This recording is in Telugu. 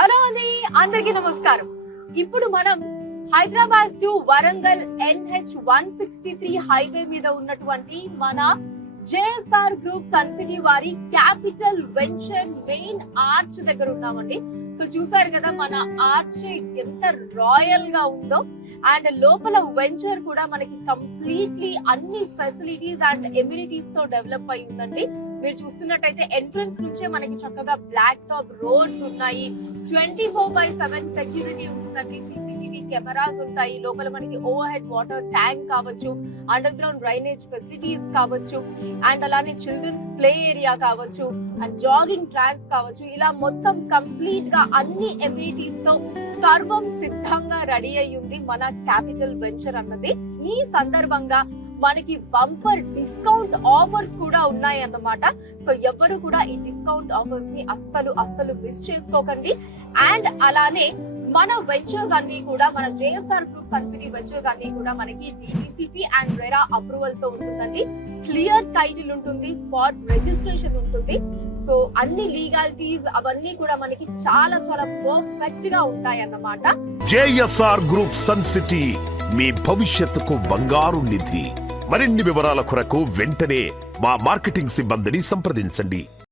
హలో అండి, అందరికీ నమస్కారం. ఇప్పుడు మనం Hyderabad to Warangal NH 163 highway మీద ఉన్నటువంటి మన JSR గ్రూప్ సన్ సిటీ వారి క్యాపిటల్ వెంచర్ మెయిన్ ఆర్చ్ దగ్గర ఉన్నామండి. సో చూసారు కదా మన ఆర్చ్ ఎంత రాయల్ గా ఉందో. అండ్ లోపల వెంచర్ కూడా మనకి కంప్లీట్లీ అన్ని ఫెసిలిటీస్ అండ్ ఎమ్యూనిటీస్ తో డెవలప్ అయి ఉందండి. మీరు చూస్తున్నట్టయితే ఎంట్రన్స్ నుంచే మనకి చక్కగా బ్లాక్ టాప్ రోడ్స్ ఉన్నాయి. 24/7 సెక్యూరిటీ ఉంటుందండి. CCTV కెమెరాస్ ఉంటాయి. లోపల మనకి ఓవర్ హెడ్ వాటర్ ట్యాంక్ కావచ్చు, అండర్ గ్రౌండ్ డ్రైనేజ్ ఫెసిలిటీస్ కావచ్చు, అండ్ అలానే చిల్డ్రన్స్ ప్లే ఏరియా కావచ్చు, అండ్ జాగింగ్ ట్రాక్స్ కావచ్చు. ఇలా మొత్తం కంప్లీట్ గా అన్ని ఎమ్యూనిటీస్ తో సర్వం సిద్ధంగా రెడీ అయి ఉంది మన క్యాపిటల్ వెంచర్ అన్నది. ఈ సందర్భంగా మనకి బంపర్ డిస్కౌంట్ ఆఫర్స్ కూడా ఉన్నాయి అన్నమాట. సో ఎవరు కూడా ఈ డిస్కౌంట్ ఆఫర్స్ ని అస్సలు మిస్ చేసుకోకండి. అండ్ అలానే మన వెంచర్స్ అన్ని కూడా మన JSR group sun city ventures అన్ని కూడా మనకి DTCP అండ్ రెరా అప్రూవల్ తో ఉంటుందండి. క్లియర్ టైటిల్ ఉంటుంది, స్పాట్ రిజిస్ట్రేషన్ ఉంటుంది. సో అన్ని లీగాలిటీస్ అవన్నీ కూడా మనకి చాలా పర్ఫెక్ట్ గా ఉంటాయి అన్నమాట. JSR గ్రూప్ సన్ సిటీ మీ భవిష్యత్తుకు బంగారు నిధి. మరిన్ని వివరాల కొరకు వెంటనే మా మార్కెటింగ్ సిబ్బందిని సంప్రదించండి.